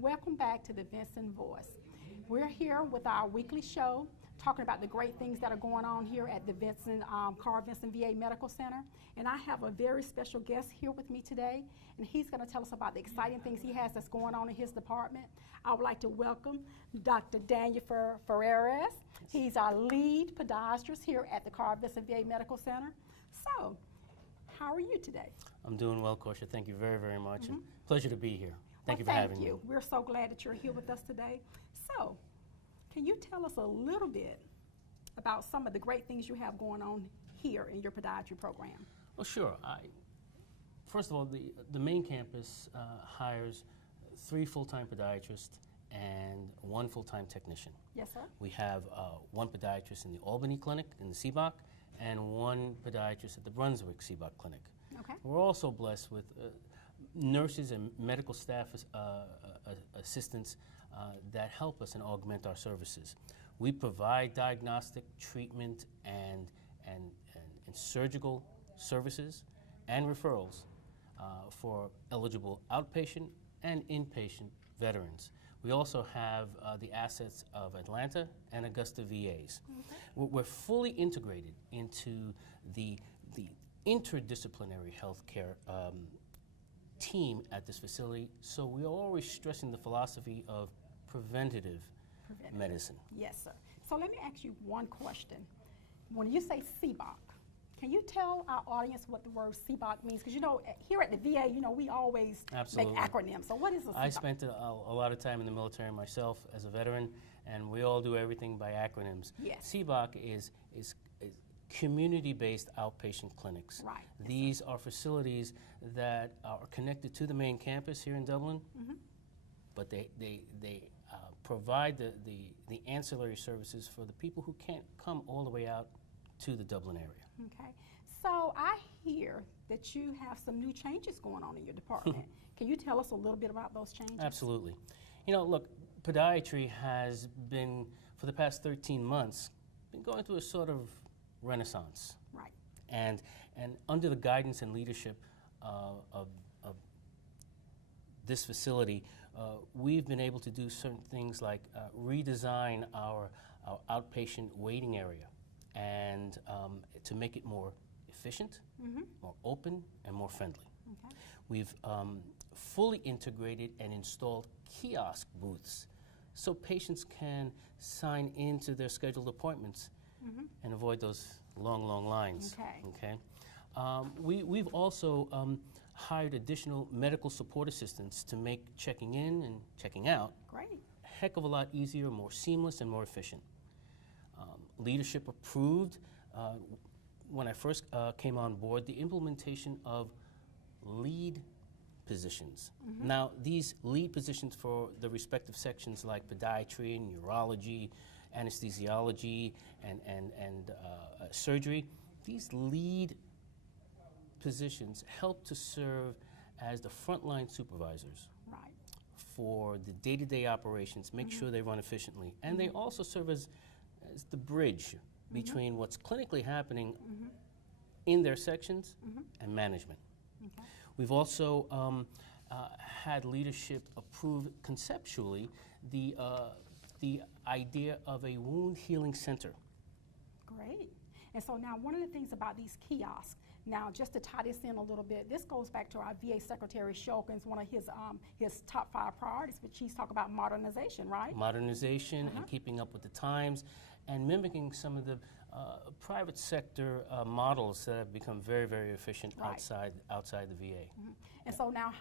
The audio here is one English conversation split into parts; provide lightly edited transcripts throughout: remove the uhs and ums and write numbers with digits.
Welcome back to the Vinson Voice. We're here with our weekly show talking about the great things that are going on here at the Carl Vinson VA Medical Center. And I have a very special guest here with me today, and he's going to tell us about the exciting things he has that's going on in his department. I would like to welcome Dr. Daniel Ferreras. He's our lead podiatrist here at the Carl Vinson VA Medical Center. So, how are you today? I'm doing well, Kosha. Thank you very, very much. And pleasure to be here. Thank you for having me. We're so glad that you're here with us today. So, can you tell us a little bit about some of the great things you have going on here in your podiatry program? Well, sure. First of all, the main campus hires 3 full-time podiatrists and 1 full-time technician. Yes, sir. We have 1 podiatrist in the Albany Clinic in the CBOC and 1 podiatrist at the Brunswick CBOC Clinic. Okay. We're also blessed with nurses and medical staff assistants that help us and augment our services. We provide diagnostic, treatment, and surgical services and referrals for eligible outpatient and inpatient veterans. We also have the assets of Atlanta and Augusta VAs. We're fully integrated into the interdisciplinary healthcare team at this facility, so we're always stressing the philosophy of preventative medicine. Yes, sir. So let me ask you one question. When you say CBOC, can you tell our audience what the word CBOC means? Because, you know, here at the VA, you know, we always make acronyms. So what is a CBOC? I spent a lot of time in the military myself as a veteran, and we all do everything by acronyms. Yes. CBOC is community-based outpatient clinics. Right. These are facilities that are connected to the main campus here in Dublin, but they provide the ancillary services for the people who can't come all the way out to the Dublin area. Okay. So I hear that you have some new changes going on in your department. Can you tell us a little bit about those changes? Absolutely. You know, look, podiatry has been, for the past 13 months, been going through a sort of renaissance. Right. And under the guidance and leadership of this facility, we've been able to do certain things like redesign our outpatient waiting area and to make it more efficient, more open, and more friendly. Okay. We've fully integrated and installed kiosk booths so patients can sign into their scheduled appointments and avoid those long lines. Okay. We've also hired additional medical support assistants to make checking in and checking out Great. a heck of a lot easier, more seamless, and more efficient. Leadership approved, when I first came on board, the implementation of lead positions. Now, these lead positions for the respective sections like podiatry, neurology, anesthesiology, and surgery, these lead positions help to serve as the frontline supervisors for the day-to-day operations, make sure they run efficiently, and they also serve as the bridge between what's clinically happening in their sections and management. Okay. We've also had leadership approve conceptually the idea of a wound healing center. Great. And so now one of the things about these kiosks, now just to tie this in a little bit, this goes back to our VA Secretary Shulkin's, one of his top 5 priorities, which he's talking about modernization, right? Modernization and keeping up with the times and mimicking some of the private sector models that have become very, very efficient outside the VA. And so now,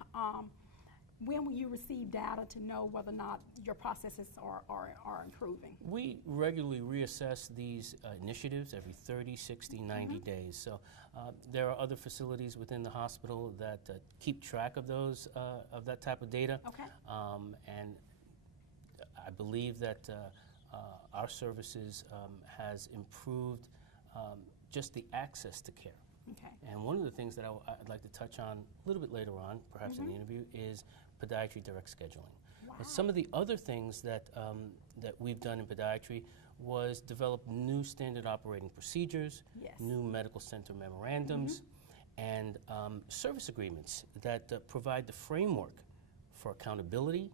when will you receive data to know whether or not your processes are improving? We regularly reassess these initiatives every 30, 60, 90 days. So there are other facilities within the hospital that keep track of those, of that type of data. Okay. And I believe that our services has improved just the access to care. Okay. And one of the things that I'd like to touch on a little bit later on, perhaps in the interview, is podiatry direct scheduling. Wow. But some of the other things that we've done in podiatry was develop new standard operating procedures, new medical center memorandums, and service agreements that provide the framework for accountability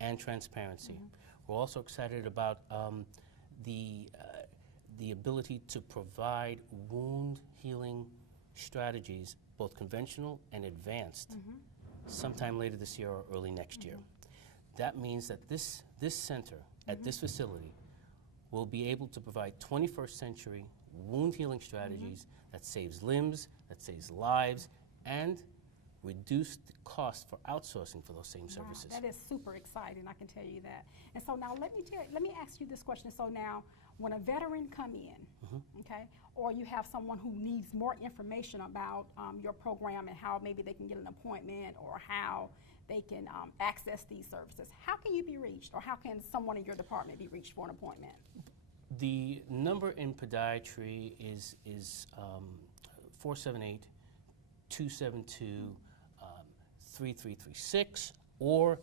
and transparency. We're also excited about the ability to provide wound healing strategies, both conventional and advanced, sometime later this year or early next year. That means that this center at this facility will be able to provide 21st century wound healing strategies that saves limbs, that saves lives, and reduce the cost for outsourcing for those same services. That is super exciting, I can tell you that. And so now let me ask you this question. So now, when a veteran come in, okay, or you have someone who needs more information about your program and how maybe they can get an appointment or how they can access these services, how can you be reached, or how can someone in your department be reached for an appointment? The number in podiatry is 478-272-3336, or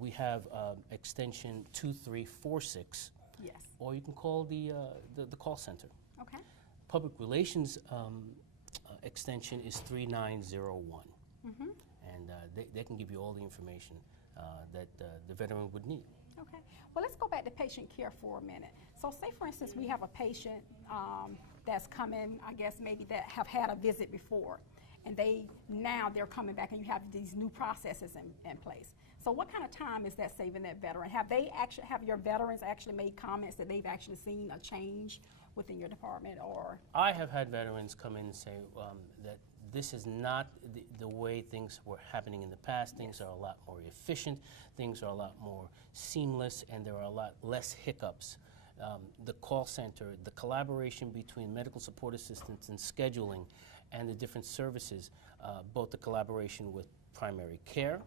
we have extension 2346. Yes. Or you can call the call center. Okay. Public relations extension is 3901. And they can give you all the information that the veteran would need. Okay. Well, let's go back to patient care for a minute. So say, for instance, we have a patient that's coming, I guess maybe that have had a visit before, and now they're coming back and you have these new processes in place. So what kind of time is that saving that veteran? Have your veterans actually made comments that they've actually seen a change within your department? Or I have had veterans come in and say that this is not the way things were happening in the past. Things are a lot more efficient, things are a lot more seamless, and there are a lot less hiccups. The call center, the collaboration between medical support assistants and scheduling and the different services, both the collaboration with primary care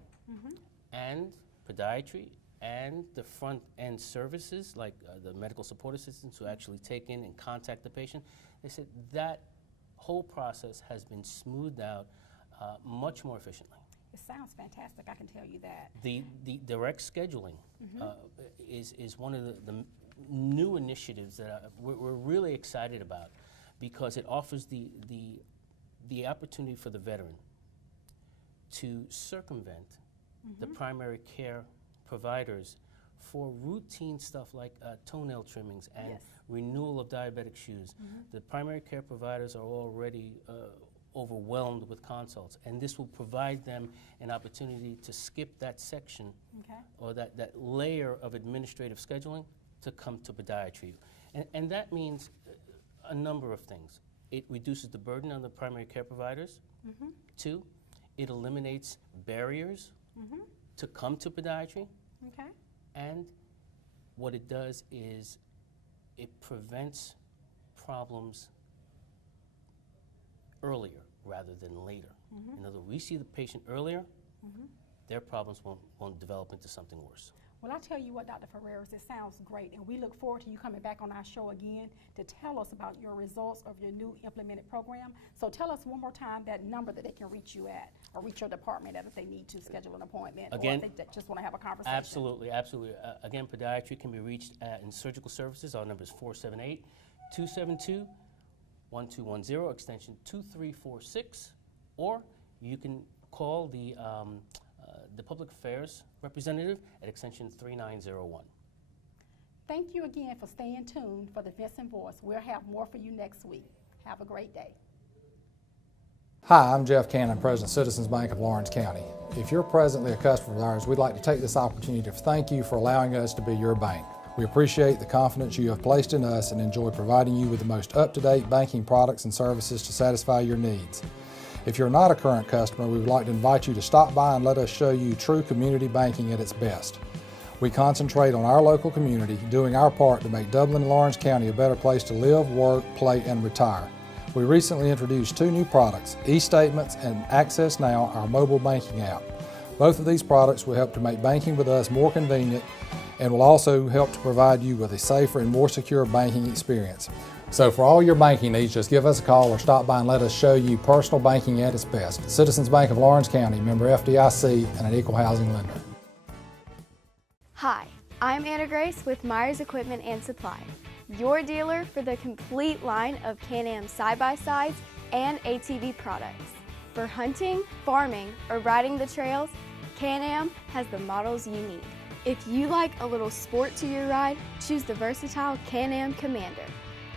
and podiatry and the front end services like the medical support assistants who actually take in and contact the patient, they said that whole process has been smoothed out much more efficiently. it sounds fantastic, I can tell you that. The direct scheduling is one of the new initiatives that we're really excited about, because it offers the opportunity for the veteran to circumvent the primary care providers for routine stuff like toenail trimmings and renewal of diabetic shoes. The primary care providers are already overwhelmed with consults, and this will provide them an opportunity to skip that section or that layer of administrative scheduling to come to podiatry. And that means a number of things. It reduces the burden on the primary care providers. 2, it eliminates barriers to come to podiatry. And what it does is it prevents problems earlier rather than later. In other words, we see the patient earlier, their problems won't develop into something worse. Well, I tell you what, Dr. Ferreras, it sounds great, and we look forward to you coming back on our show again to tell us about your results of your new implemented program. So tell us one more time that number that they can reach you at, or reach your department at if they need to schedule an appointment, again, or if they just want to have a conversation. Absolutely, absolutely. Again, podiatry can be reached in surgical services. Our number is 478-272-1210, extension 2346, or you can call the public affairs representative at extension 3901. Thank you again for staying tuned for the Vinson Voice. We'll have more for you next week. Have a great day. Hi, I'm Jeff Cannon, President of Citizens Bank of Lawrence County. If you're presently a customer of ours, we'd like to take this opportunity to thank you for allowing us to be your bank. We appreciate the confidence you have placed in us and enjoy providing you with the most up-to-date banking products and services to satisfy your needs. If you're not a current customer, we would like to invite you to stop by and let us show you true community banking at its best. We concentrate on our local community, doing our part to make Dublin and Lawrence County a better place to live, work, play, and retire. We recently introduced 2 new products, eStatements and Access Now, our mobile banking app. Both of these products will help to make banking with us more convenient and will also help to provide you with a safer and more secure banking experience. So for all your banking needs, just give us a call or stop by and let us show you personal banking at its best. Citizens Bank of Lawrence County, member FDIC, and an equal housing lender. Hi, I'm Anna Grace with Myers Equipment and Supply, your dealer for the complete line of Can-Am side-by-sides and ATV products. For hunting, farming, or riding the trails, Can-Am has the models you need. If you like a little sport to your ride, choose the versatile Can-Am Commander.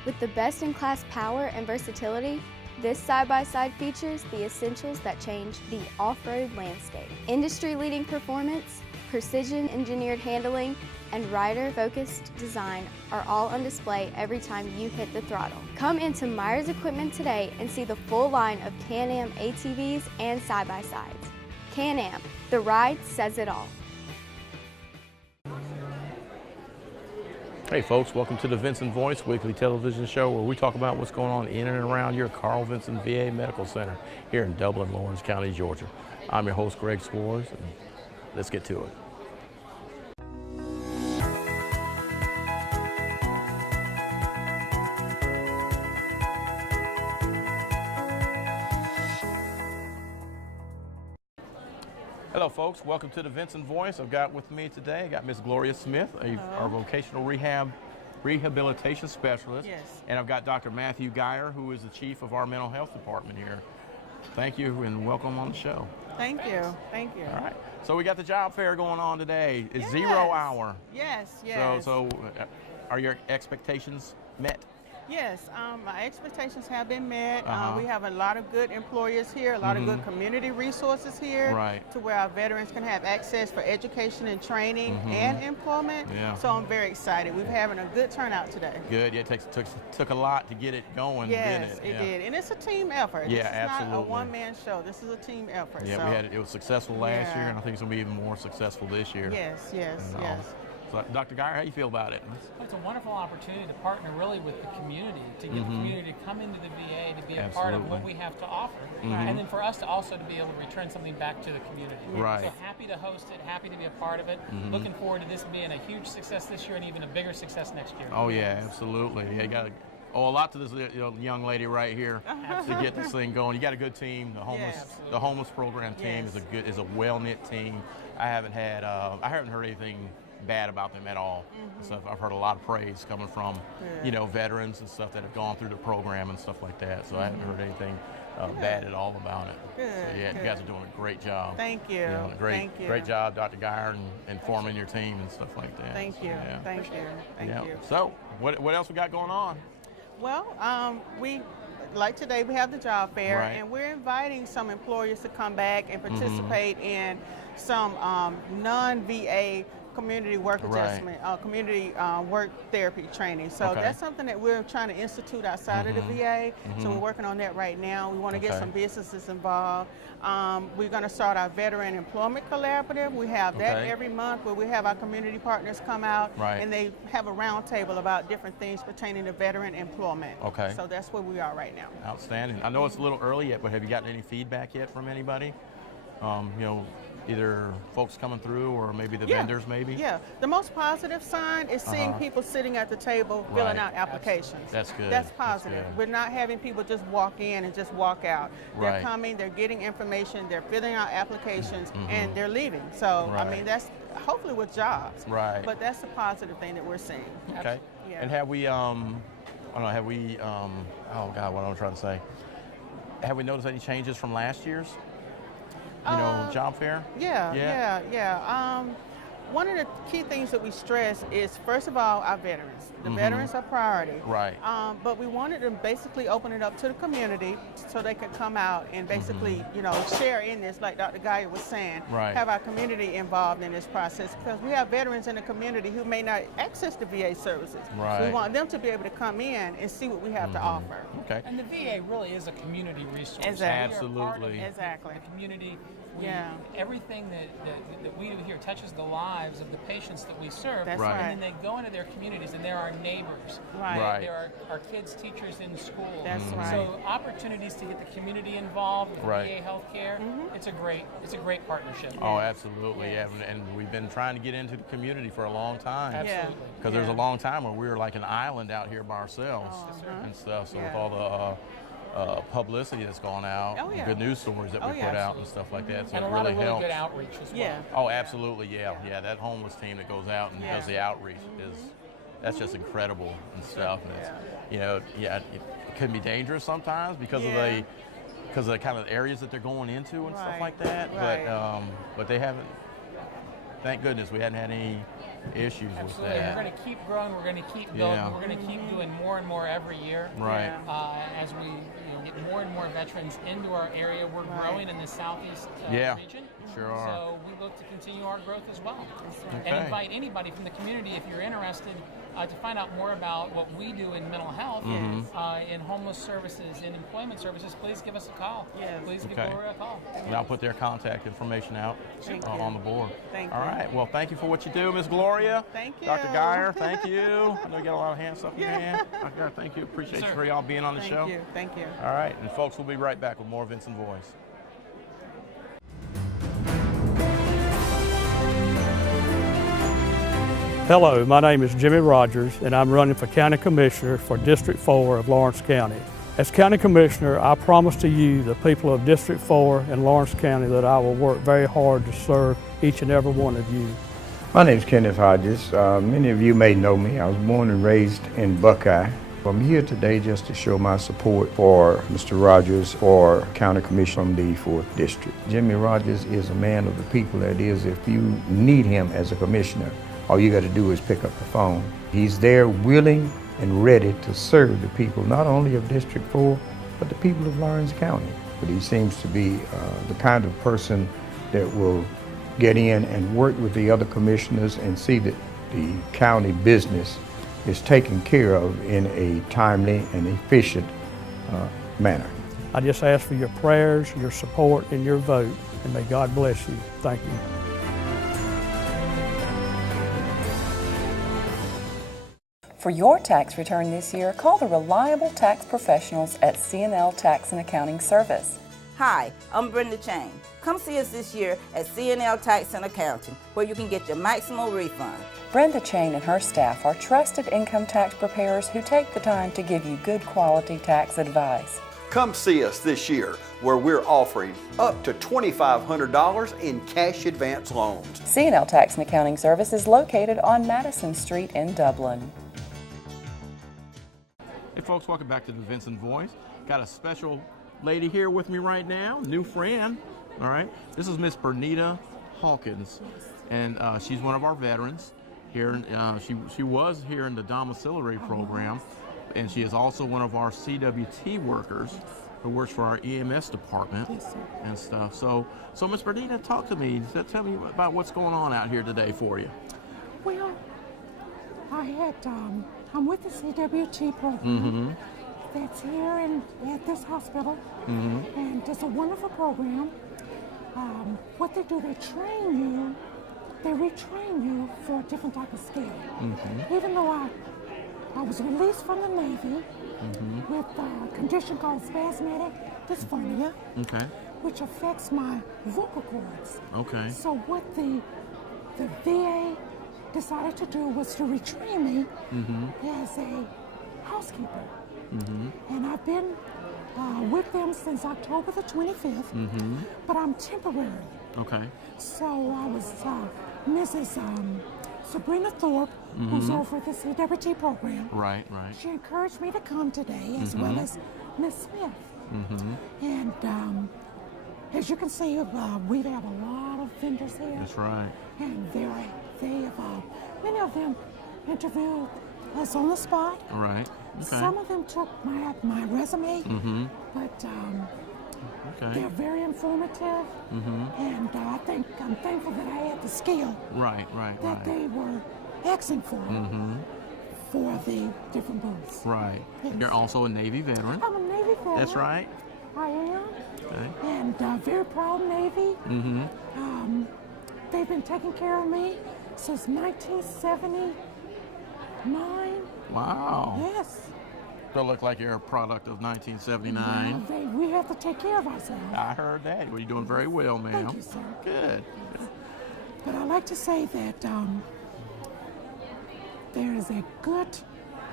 With the best-in-class power and versatility, this side-by-side features the essentials that change the off-road landscape. Industry-leading performance, precision-engineered handling, and rider-focused design are all on display every time you hit the throttle. Come into Myers Equipment today and see the full line of Can-Am ATVs and side-by-sides. Can-Am, the ride says it all. Hey folks, welcome to the Vinson Voice weekly television show where we talk about what's going on in and around your Carl Vinson VA Medical Center here in Dublin, Lawrence County, Georgia. I'm your host, Greg Swartz, and let's get to it. Hello folks, welcome to the Vinson Voice. I've got with me today, I got Miss Gloria Smith, our vocational rehabilitation specialist. Yes. And I've got Dr. Matthew Geyer, who is the chief of our mental health department here. Thank you and welcome on the show. Thank you. Thank you. All right. So we got the job fair going on today. It's Yes. 0 hour. Yes, yes. So are your expectations met? Yes, my expectations have been met. Uh-huh. We have a lot of good employers here, a lot of good community resources here, Right. to where our veterans can have access for education and training and employment. Yeah. So I'm very excited. We're having a good turnout today. Good. Yeah, it took a lot to get it going, Yes, didn't it? it Yeah. did. And it's a team effort. Yeah, this is absolutely. not a one-man show. This is a team effort. Yeah, so, it was successful last Yeah. year, and I think it's going to be even more successful this year. Yes, yes, And, yes. So, Dr. Geyer, how you feel about it? It's a wonderful opportunity to partner really with the community, to get the community to come into the VA to be a part of what Absolutely. we have to offer, and then for us to also to be able to return something back to the community. Right. So happy to host it, happy to be a part of it. Looking forward to this being a huge success this year and even a bigger success next year. Oh yeah, absolutely. Yeah, you got a lot to this young lady right here to get this thing going. You got a good team. Yes. The homeless program team Yes. is a well knit team. I haven't heard anything bad about them at all. So I've heard a lot of praise coming from veterans and stuff that have gone through the program and stuff like that. So I haven't heard anything bad at all about it. Good, So yeah, you guys are good. doing a great job. Thank you. You're doing a Thank you. great job, Dr. Geyer, and forming your team and stuff like that. Thank So, you. yeah. Thank you. Thank Yeah. you. So what else we got going on? Well, like today, we have the job fair, Right. and we're inviting some employers to come back and participate in some non-VA community work Right. adjustment, community work therapy training. So Okay. that's something that we're trying to institute outside of the VA. So we're working on that right now. We want to get Okay. some businesses involved. We're going to start our Veteran Employment Collaborative. We have that Okay. every month where we have our community partners come out Right. and they have a round table about different things pertaining to veteran employment. Okay. So that's where we are right now. Outstanding. I know it's a little early yet, but have you gotten any feedback yet from anybody? Either folks coming through or maybe the vendors maybe? Yeah. The most positive sign is seeing people sitting at the table filling Right. out applications. That's good. That's That's positive. good. We're not having people just walk in and just walk out. They're Right. coming, they're getting information, they're filling out applications, and they're leaving. So, I Right. mean, that's hopefully with jobs. Right. But that's a positive thing that we're seeing. Okay. Yeah. And have we, oh God, what am I trying to say? Have we noticed any changes from last year's, job fair? Yeah. One of the key things that we stress is, first of all, our veterans. The veterans are priority. Right. But we wanted to basically open it up to the community so they could come out and basically, share in this, like Dr. Geyer was saying, Right. have our community involved in this process, because we have veterans in the community who may not access the VA services. Right. We want them to be able to come in and see what we have to offer. Okay. And the VA really is a community resource. Exactly. We are part of Absolutely. Exactly. the community. Yeah. Everything that we do here touches the lives of the patients that we serve. That's Right. right. And then they go into their communities, and they're our neighbors. Right. Right. There are kids, teachers in school. That's right. So opportunities to get the community involved with Right. VA healthcare. It's a great partnership. Oh, absolutely. Yeah. And we've been trying to get into the community for a long time. Absolutely. Because there's a long time where we were like an island out here by ourselves and stuff. So with Yeah. all the publicity that's gone out, Oh, yeah. good news stories that we Oh, put yeah. out and stuff like that. So And it a lot really of really helps. good outreach as well. Yeah. Oh, absolutely, yeah. That homeless team that goes out and Yeah. does the outreach that's just incredible and stuff. And it's, it can be dangerous sometimes because of the kind of areas that they're going into and stuff Right. like that. Right. But they haven't. thank goodness we hadn't had any issues with Absolutely. that. We're going to keep growing. We're going to keep building. Yeah. We're going to keep doing more and more every year. Right. As we get more and more veterans into our area, we're growing in the southeast region. Sure are. So we look to continue our growth as well. Okay. And invite anybody from the community, if you're interested, to find out more about what we do in mental health, in homeless services, in employment services, please give us a call. Yes. Please give Gloria a call. And I'll put their contact information out on the board. Thank All you. right. Well, thank you for what you do, Miss Gloria. Thank you. Dr. Geyer, thank you. I know you got a lot of hand stuff in your hand. Dr. Geyer, thank you. Appreciate you for y'all being on the show. Thank you. Thank you. All right. And folks, we'll be right back with more Vinson Voice. Hello, my name is Jimmy Rogers, and I'm running for County Commissioner for District 4 of Lawrence County. As County Commissioner, I promise to you, the people of District 4 in Lawrence County, that I will work very hard to serve each and every one of you. My name is Kenneth Hodges. Many of you may know me. I was born and raised in Buckeye. I'm here today just to show my support for Mr. Rogers for County Commissioner from the 4th District. Jimmy Rogers is a man of the people. That is, if you need him as a commissioner, all you got to do is pick up the phone. He's there willing and ready to serve the people, not only of District 4, but the people of Lawrence County. But he seems to be the kind of person that will get in and work with the other commissioners and see that the county business is taken care of in a timely and efficient manner. I just ask for your prayers, your support, and your vote, and may God bless you. Thank you. For your tax return this year, call the reliable tax professionals at C&L Tax and Accounting Service. Hi, I'm Brenda Chang. Come see us this year at C&L Tax and Accounting, where you can get your maximum refund. Brenda Chang and her staff are trusted income tax preparers who take the time to give you good quality tax advice. Come see us this year, where we're offering up to $2,500 in cash advance loans. C&L Tax and Accounting Service is located on Madison Street in Dublin. Hey folks, welcome back to the Vinson Voice. Got a special lady here with me right now, new friend. All right, this is Miss Bernita Hawkins, and she's one of our veterans here. She was here in the domiciliary program, and she is also one of our CWT workers who works for our EMS department and stuff. So Miss Bernita, talk to me. Tell me about what's going on out here today for you. Well, I'm with the CWT program that's here at this hospital, and it's a wonderful program. What they do, they retrain you for a different type of skill. Even though I was released from the Navy with a condition called spasmodic dysphonia, which affects my vocal cords. So what the VA decided to do was to retrain me as a housekeeper. And I've been with them since October the 25th, but I'm temporary. So I was Mrs. Sabrina Thorpe, who's over the CWT program. She encouraged me to come today, as well as Miss Smith. And as you can see, we have a lot of vendors here. That's right. And many of them interviewed us on the spot. Some of them took my resume, but they're very informative, and I'm thankful that I had the skill that they were asking for the different booths. You're also a Navy veteran. I'm a Navy veteran. That's right. I am, and very proud Navy. They've been taking care of me since 1979. Wow. Yes. Don't look like you're a product of 1979. Well, we have to take care of ourselves. I heard that. Well, you're doing very well, ma'am. Thank you, sir. Good. But I like to say that there is a good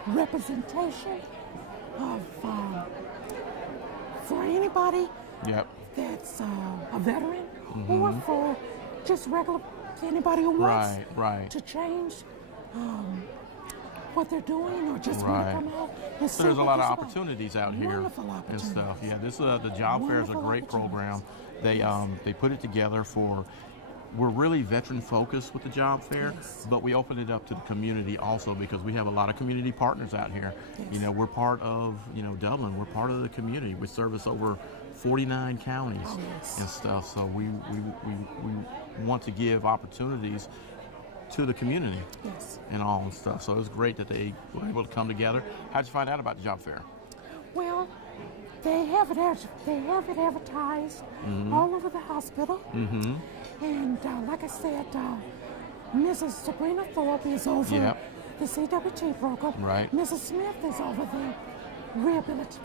representation of for anybody that's a veteran, or for just regular anybody who wants to change what they're doing, or just want to come out and see. So there's a what lot of it's about. opportunities out here Wonderful opportunities. and stuff. Yeah, this the job fair is a great program. They put it together for we're really veteran focused with the job fair, but we open it up to the community also because we have a lot of community partners out here. You know, we're part of, you know, Dublin. We're part of the community. We service over 49 counties and stuff. So we want to give opportunities to the community and all and stuff. So it was great that they were able to come together. How'd you find out about the job fair? Well, they have it advertised all over the hospital. And like I said, Mrs. Sabrina Thorpe is over the CWT program. Right. Mrs. Smith is over the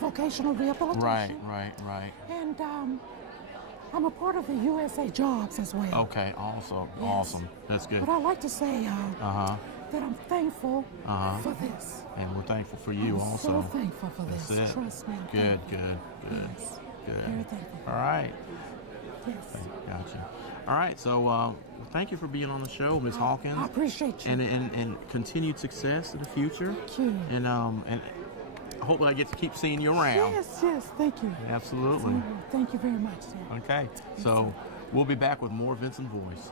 vocational rehabilitation. Right. And I'm a part of the USA Jobs as well. Okay, awesome. That's good. But I'd like to say that I'm thankful for this. And we're thankful for you also. So thankful for this. That's it. Trust me. Good. Yes. Very thankful. All right. Yes. Gotcha. All right, so thank you for being on the show, Ms. Hawkins. I appreciate you. And continued success in the future. Thank you. And hopefully I get to keep seeing you around. Yes, thank you. Absolutely. Thank you very much, sir. Okay, so we'll be back with more Vinson Voice.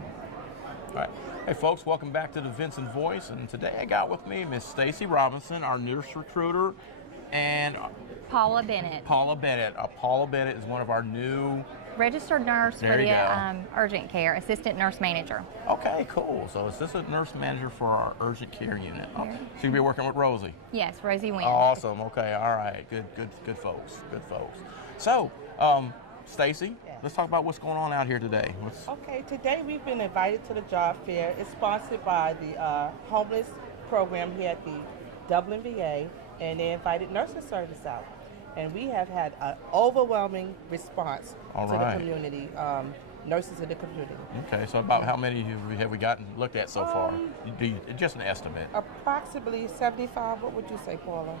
All right. Hey folks, welcome back to the Vinson Voice, and today I got with me Miss Stacy Robinson, our nurse recruiter, and Paula Bennett. Paula Bennett is one of our new registered nurse for the urgent care, assistant nurse manager. Okay, cool. So assistant nurse manager for our urgent care unit. So you'll be working with Rosie? Yes, Rosie Wynn. Awesome. Okay, all right. Good folks. So, Stacy, let's talk about what's going on out here today. Okay, today we've been invited to the job fair. It's sponsored by the homeless program here at the Dublin VA, and they invited nursing service out. And we have had an overwhelming response to the community, nurses in the community. Okay, so about how many have we gotten looked at so far? Just an estimate. Approximately 75. What would you say, Paula?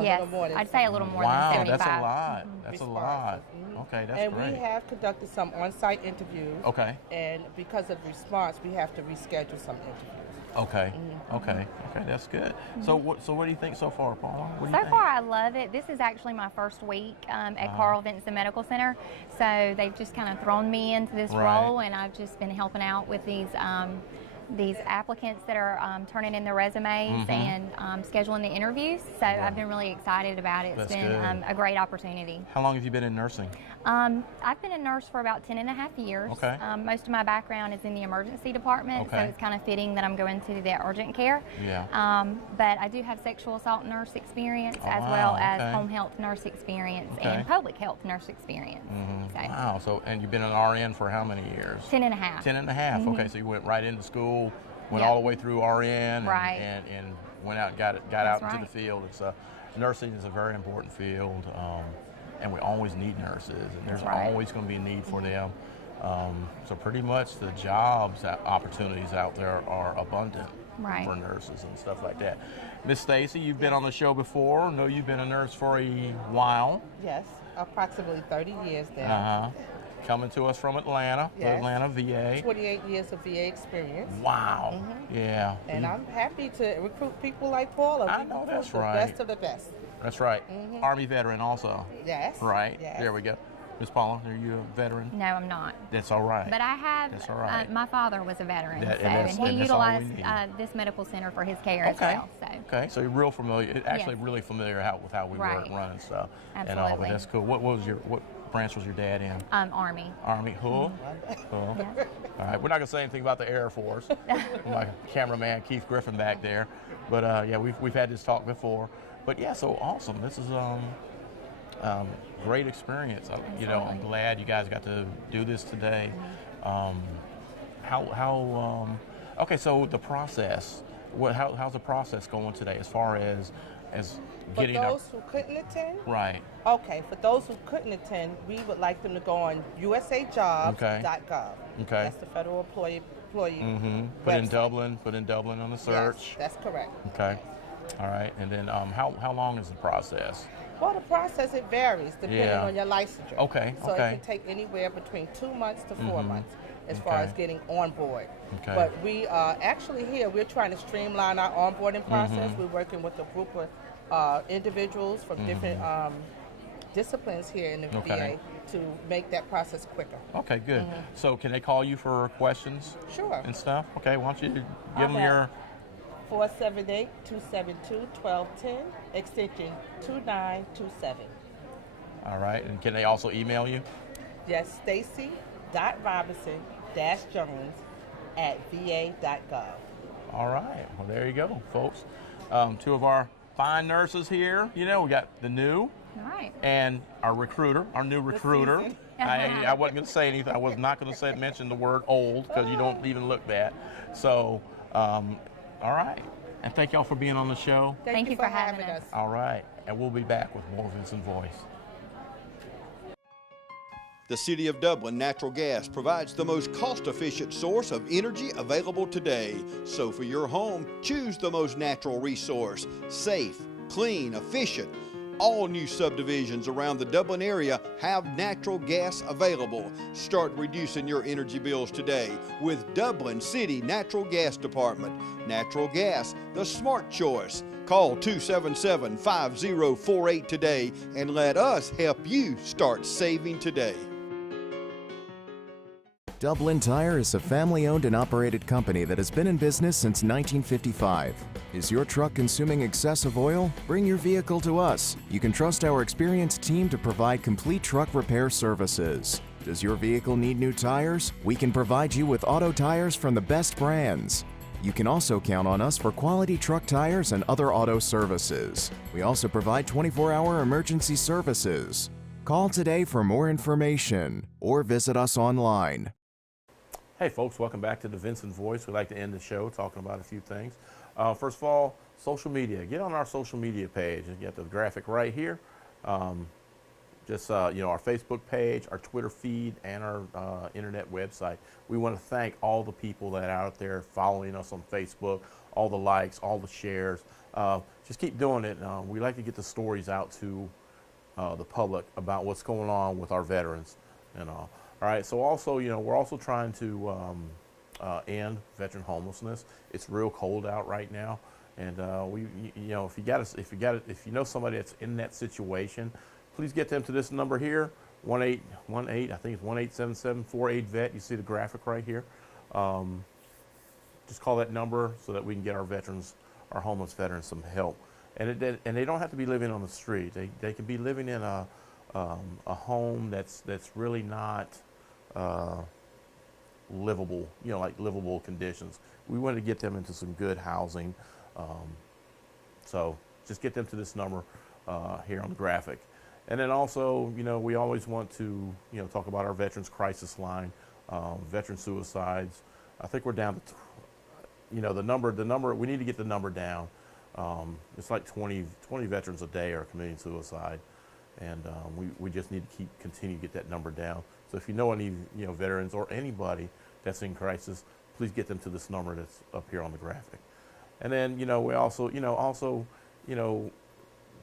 Yes, I'd say a little more than 75. That's a lot. That's a lot. Okay, that's great. And we have conducted some on-site interviews. Okay. And because of the response, we have to reschedule some interviews. Okay. Okay, that's good. So what do you think so far, Paula? So far, I love it. This is actually my first week at Carl Vinson Medical Center. So they've just kind of thrown me into this role, and I've just been helping out with these applicants that are turning in their resumes and scheduling the interviews. So I've been really excited about it. It's been a great opportunity. How long have you been in nursing? I've been a nurse for about 10.5 years. Okay. Most of my background is in the emergency department, so it's kind of fitting that I'm going to the urgent care. Yeah. But I do have sexual assault nurse experience as well as home health nurse experience and public health nurse experience. So. Wow. So, and you've been an RN for how many years? 10.5. 10.5. Okay, so you went right into school, went all the way through RN, and went out and got out into the field. It's nursing is a very important field. And we always need nurses, and there's always going to be a need for them. So pretty much the jobs opportunities out there are abundant for nurses and stuff like that. Miss Stacy, you've been on the show before. I know you've been a nurse for a while. Yes, approximately 30 years now. Coming to us from Atlanta, the Atlanta VA. 28 years of VA experience. Wow. Yeah. And I'm happy to recruit people like Paula. I know that's right. The best of the best. That's right. Army veteran also. Yes. Right. Yes. There we go. Miss Paula, are you a veteran? No, I'm not. That's all right. But I have, that's all right. My father was a veteran, and he utilized this medical center for his care as well. So. Okay, so you're real familiar, actually really familiar with how we work and run and stuff. Absolutely. And all, but that's cool. What branch was your dad in? Army. Army, who? All right, we're not going to say anything about the Air Force. My cameraman, Keith Griffin, back there. But yeah, we've had this talk before. But yeah, so awesome. This is great experience. I'm glad you guys got to do this today. Okay, so the process. How's the process going today as far as getting for those who couldn't attend? Right. Okay, for those who couldn't attend, we would like them to go on usajobs.gov. Okay. That's the federal employee Put in Dublin on the search. Yes, that's correct. Okay. All right, and then how long is the process? Well, the process, it varies depending on your licensure. Okay. So it can take anywhere between 2 months to 4 months as far as getting on board. Okay. But we actually here, we're trying to streamline our onboarding process. We're working with a group of individuals from different disciplines here in the VA to make that process quicker. Okay, good. So can they call you for questions? Sure. And stuff? Okay, why don't you give them your... 478-272-1210, extension 2927. All right, and can they also email you? Yes, stacy.robinson-jones@va.gov. All right, well, there you go, folks. Two of our fine nurses here. You know, we got the new and our recruiter, our new recruiter. I wasn't going to say anything. I was not going to mention the word old because you don't even look that. So, all right. And thank y'all for being on the show. Thank you for having us. All right. And we'll be back with more Vinson Voice. The City of Dublin Natural Gas provides the most cost-efficient source of energy available today. So for your home, choose the most natural resource. Safe, clean, efficient. All new subdivisions around the Dublin area have natural gas available. Start reducing your energy bills today with Dublin City Natural Gas Department. Natural gas, the smart choice. Call 277-5048 today and let us help you start saving today. Dublin Tyre is a family-owned and operated company that has been in business since 1955. Is your truck consuming excessive oil? Bring your vehicle to us. You can trust our experienced team to provide complete truck repair services. Does your vehicle need new tires? We can provide you with auto tires from the best brands. You can also count on us for quality truck tires and other auto services. We also provide 24-hour emergency services. Call today for more information or visit us online. Hey folks, welcome back to the Vinson Voice. We like to end the show talking about a few things. First of all, social media. Get on our social media page and get the graphic right here. Our Facebook page, our Twitter feed, and our internet website. We want to thank all the people that are out there following us on Facebook, all the likes, all the shares. Just keep doing it. We like to get the stories out to the public about what's going on with our veterans and all. All right, so also, we're also trying to end veteran homelessness. It's real cold out right now, and if you know somebody that's in that situation, please get them to this number here, 1-818, I think it's 1-877-48-VET. You see the graphic right here. Just call that number so that we can get our veterans, our homeless veterans, some help. And they don't have to be living on the street. They can be living in a home that's really not livable, like livable conditions. We want to get them into some good housing. So just get them to this number here on the graphic. And then also, we always want to, talk about our Veterans Crisis Line, veteran suicides. I think we're down to, the number, we need to get the number down. It's like 20 veterans a day are committing suicide. And we just need to continue to get that number down. So if you know any veterans or anybody that's in crisis, please get them to this number that's up here on the graphic. And then we also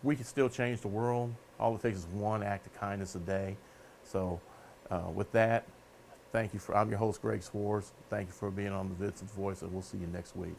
we can still change the world. All it takes is one act of kindness a day. So with that, thank you. I'm your host, Greg Swartz. Thank you for being on the Vinson Voice, and we'll see you next week.